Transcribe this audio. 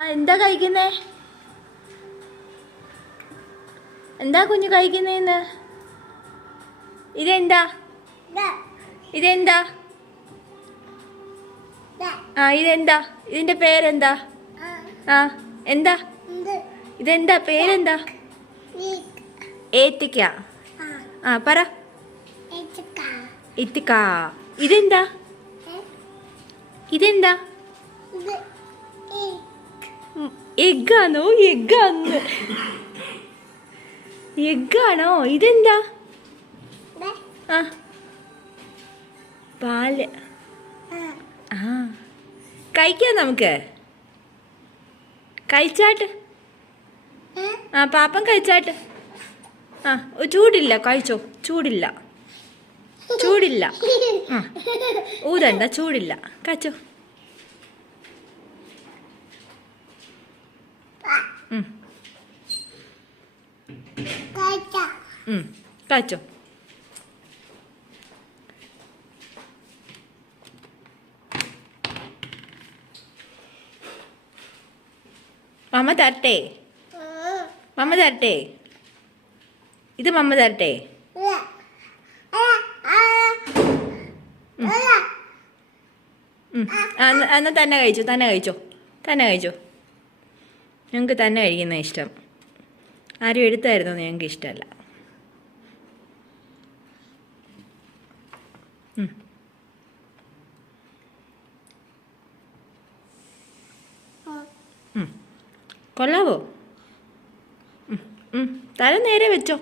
എന്താ കഴിക്കുന്നേ? എന്താ കുഞ്ഞു കഴിക്കുന്നേന്ന് ഇതെന്താ? ഇതെന്താ? ആ ഇതെന്താ? ഇതിന്റെ പേരെന്താ? ആ. എന്താ? ഇതെന്താ? പേരെന്താ? ഏത്തിക്ക. ആ. പറ. ഇത്തിക്ക. ഇതെന്താ? ഇതെന്താ? എഗ്ഗാണോ എഗ്ഗാന്ന്. എഗ്ഗാണോ? ഇതെന്താ? ആ. പാൽ. ആ. കഴിക്കാം നമുക്ക്. കഴിച്ചാട്ട്. ആ പാപ്പം കഴിച്ചാട്ട്. ആ ചൂടില്ല കഴിച്ചോ. ചൂടില്ല. ചൂടില്ല. ആ. ഊതണ്ട ചൂടില്ല. കഴിച്ചോ. കഴിച്ചോ? മമ്മ തരട്ടെ? മമ്മ തരട്ടെ? ഇത് മമ്മ തരട്ടെ? എന്നാ തന്നെ കഴിച്ചോ തന്നെ കഴിച്ചോ തന്നെ കഴിച്ചോ. ഞങ്ങൾക്ക് തന്നെ കഴിക്കുന്ന ഇഷ്ടം. ആരും എടുത്തായിരുന്നു ഞങ്ങൾക്ക് ഇഷ്ടമല്ല. കൊള്ളാവോ. തല നേരെ വെച്ചോ.